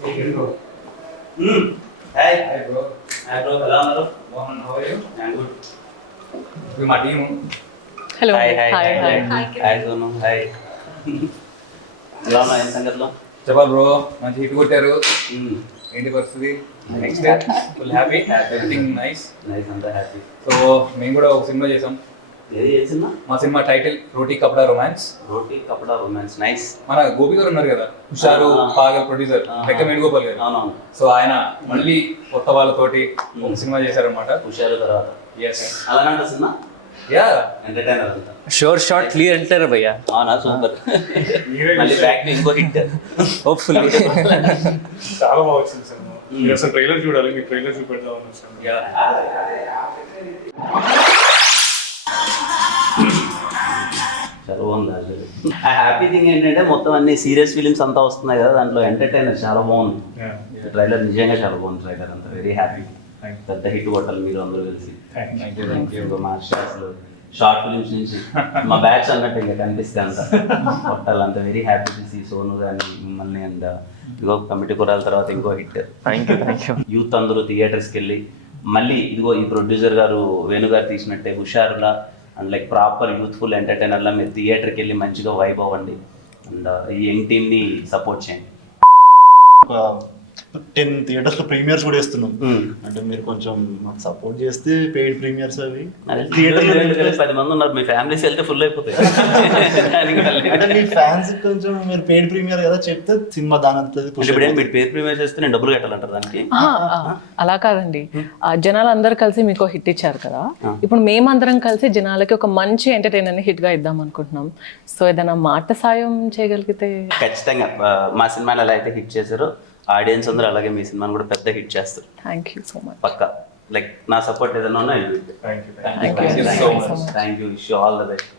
Hi. Hi bro. Hi bro. Hello Amaru. Mohan, how are you? I'm good. ఇది మా team. Hello Hi. Hi Hi Sonu. Hi. ఎలా ఉన్నా ఏం సంగతిలో? చెప్పాలి bro, మంచి హిట్ కొట్టారు. ఏంటి పరిస్థితి? Next full happy, everything nice. Nice, అంతా హ్యాపీ. సో మేము కూడా ఒక సినిమా చేసాం. ఏది ఏ సినిమా? మా సినిమా టైటిల్ రోటీ కపడా రొమాన్స్. రోటీ కపడా రొమాన్స్. నైస్. మన గోపి గారు ఉన్నారు కదా, హుషారు పాగల్ ప్రొడ్యూసర్, లెక్క వేణుగోపాల్ గారు. అవునవును. సో ఆయన మళ్ళీ కొత్త వాళ్ళతోటి ఒక సినిమా చేశారనమాట. హుషారు తర్వాత. ఎస్. అలాంటి సినిమా యా, ఎంటర్టైనర్ అంతా. షోర్ షార్ట్ క్లియర్ అంటారు భయ్యా. అవునా, సూపర్. మళ్ళీ బ్యాక్ ఇంకో హిట్ హోప్ఫుల్లీ. చాలా బాగా వచ్చింది సినిమా. మీరు అసలు ట్రైలర్ చూడాలి, మీకు ట్రైలర్ చూపెడదామని వచ్చాను. యా. చాలా బాగుంది అసలు. ఆ హ్యాపీ థింగ్ ఏంటంటే మొత్తం అన్ని సీరియస్ ఫిలిమ్స్ అంతా వస్తున్నాయి కదా, దాంట్లో ఎంటర్టైనర్ చాలా బాగుంది. ట్రైలర్ నిజంగా చాలా బాగుంది. ట్రైలర్ అంతా వెరీ హ్యాపీ. పెద్ద హిట్ కొట్టాలి మీరు అందరూ కలిసి. మా అసలు షార్ట్ ఫిలిమ్స్ నుంచి మా బ్యాచ్ అన్నట్టు ఇంకా కనిపిస్తే అంత కొట్టాలి. అంత very happy to see Sonu కానీ మిమ్మల్ని. అండ్ ఇదిగో కమిటీ కొరాల తర్వాత ఇంకో హిట్. Thank you. యూత్ అందరూ థియేటర్స్కి వెళ్ళి మళ్ళీ ఇదిగో ఈ ప్రొడ్యూసర్ గారు వేణు గారు తీసినట్టే హుషారులా అండ్ లైక్ ప్రాపర్ యూత్ఫుల్ ఎంటర్టైనర్లా మీరు థియేటర్కి వెళ్ళి మంచిగా వైబ్ అవ్వండి. అండ్ ఈ యంగ్ టీమ్ని సపోర్ట్ చేయండి. 10 థియేటర్స్ లో ప్రీమియర్స్ కూడా ఇస్తున్నాం. అంటే మీరు కొంచెం మాకు సపోర్ట్ చేస్తే పెయిడ్ ప్రీమియర్స్ అవి థియేటర్లో 10 మంది ఉన్నారు, మీ ఫ్యామిలీస్ వెళ్తే ఫుల్ అయిపోతాయి. అంటే మీ ఫ్యాన్స్ కొంచెం మీరు పెయిడ్ ప్రీమియర్ కదా చెప్తే సినిమా దాని ఇప్పుడు ఏం మీరు పేరు ప్రీమియర్ చేస్తే నేను డబ్బులు కట్టాలంటారు దానికి? అలా కాదండి, జనాలు అందరు కలిసి మీకు హిట్ ఇచ్చారు కదా, ఇప్పుడు మేమందరం కలిసి జనాలకి ఒక మంచి ఎంటర్టైనర్ ని హిట్ గా ఇద్దాం అనుకుంటున్నాం. సో ఏదైనా మాట సాయం చేయగలిగితే. ఖచ్చితంగా మా సినిమాని ఎలా అయితే హిట్ చేశారో ఆడియన్స్ అందరూ అలాగే మీ సినిమాని కూడా పెద్ద హిట్ చేస్తారు. Thank you so much. పక్కా. లైక్ నా సపోర్ట్ ఏదైనా ఉన్నా thank you. Thank you. Wish you all the best.